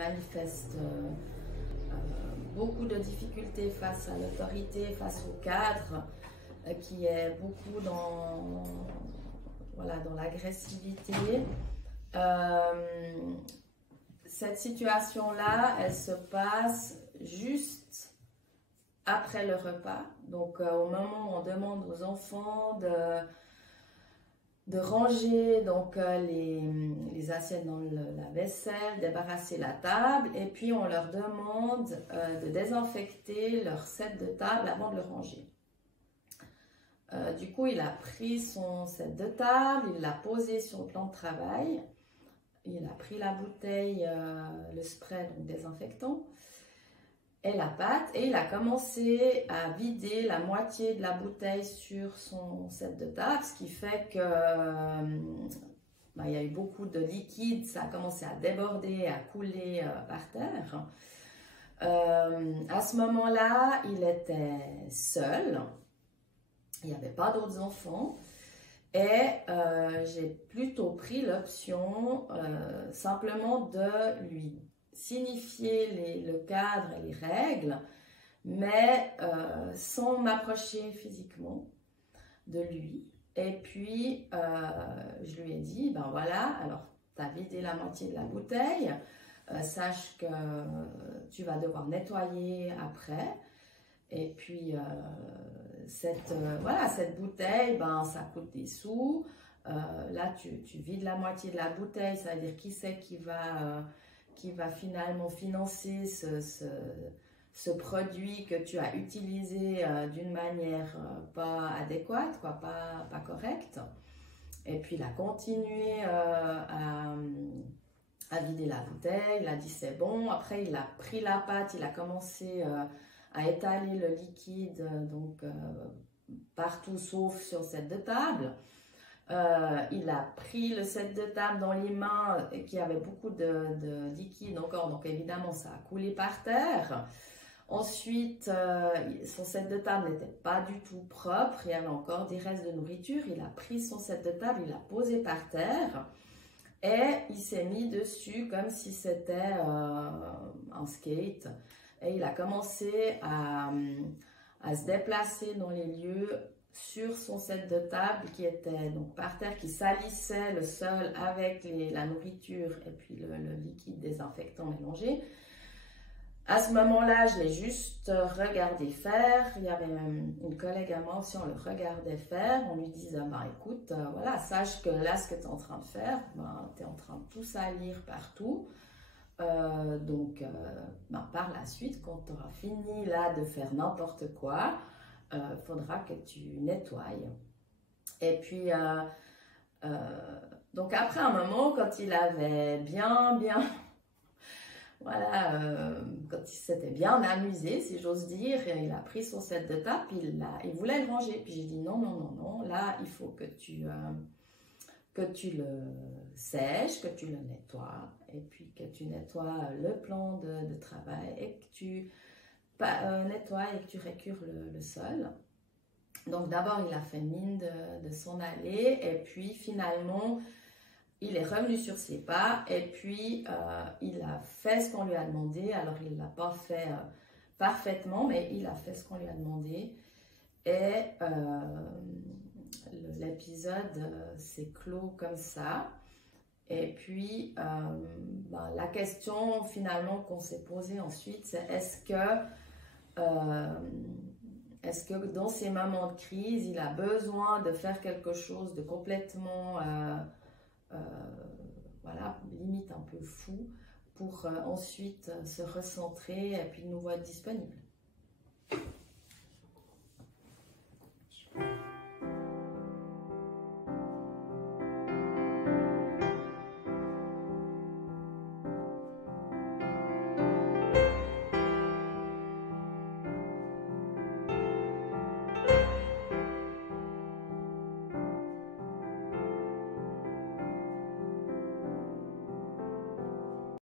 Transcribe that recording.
manifeste beaucoup de difficultés face à l'autorité, face au cadre, qui est beaucoup dans, voilà, dans l'agressivité. Cette situation-là, elle se passe juste après le repas. Donc, au moment où on demande aux enfants de ranger donc, les assiettes dans la vaisselle, débarrasser la table, et puis on leur demande de désinfecter leur set de table avant de le ranger. Du coup, il a pris son set de table, il l'a posé sur le plan de travail, il a pris la bouteille, le spray, donc désinfectant, et la pâte, et il a commencé à vider la moitié de la bouteille sur son set de table, ce qui fait que il y a eu beaucoup de liquide, ça a commencé à déborder, à couler par terre. À ce moment-là, il était seul, il n'y avait pas d'autres enfants, et j'ai plutôt pris l'option simplement de lui signifier le cadre et les règles, mais sans m'approcher physiquement de lui. Et puis, je lui ai dit, ben voilà, alors tu as vidé la moitié de la bouteille, sache que tu vas devoir nettoyer après. Et puis, voilà, cette bouteille, ben, ça coûte des sous. Là, tu vides la moitié de la bouteille, ça veut dire qui c'est qui va finalement financer ce produit que tu as utilisé d'une manière pas adéquate, quoi, pas correcte. Et puis, il a continué à vider la bouteille, il a dit c'est bon. Après, il a pris la pâte, il a commencé à étaler le liquide donc, partout sauf sur le set de table. Il a pris le set de table dans les mains qui avait beaucoup de liquide encore, donc évidemment ça a coulé par terre. Ensuite, son set de table n'était pas du tout propre, il y avait encore des restes de nourriture. Il a pris son set de table, il l'a posé par terre et il s'est mis dessus comme si c'était un skate. Et il a commencé à se déplacer dans les lieux sur son set de table qui était donc par terre, qui salissait le sol avec la nourriture et puis le liquide désinfectant mélangé. À ce moment-là, je l'ai juste regardé faire. Il y avait une collègue à moi aussi, on le regardait faire. On lui disait, bah, écoute, voilà, sache que là, ce que tu es en train de faire, bah, tu es en train de tout salir partout. Donc, par la suite, quand tu auras fini là de faire n'importe quoi, faudra que tu nettoies. Et puis, donc après un moment, quand il avait bien, voilà, quand il s'était bien amusé, si j'ose dire, il a pris son set de table, il voulait le ranger. Puis j'ai dit non, là, il faut que tu le sèches, que tu le nettoies, et puis que tu nettoies le plan de travail, et que tu nettoies et que tu récures le sol. Donc d'abord, il a fait mine de s'en aller, et puis finalement, il est revenu sur ses pas, et puis il a fait ce qu'on lui a demandé. Alors il ne l'a pas fait parfaitement, mais il a fait ce qu'on lui a demandé. Et l'épisode s'est clos comme ça. Et puis, la question finalement qu'on s'est posée ensuite, c'est est-ce que dans ces moments de crise, il a besoin de faire quelque chose de complètement, voilà, limite un peu fou, pour ensuite se recentrer et puis de nouveau être disponible.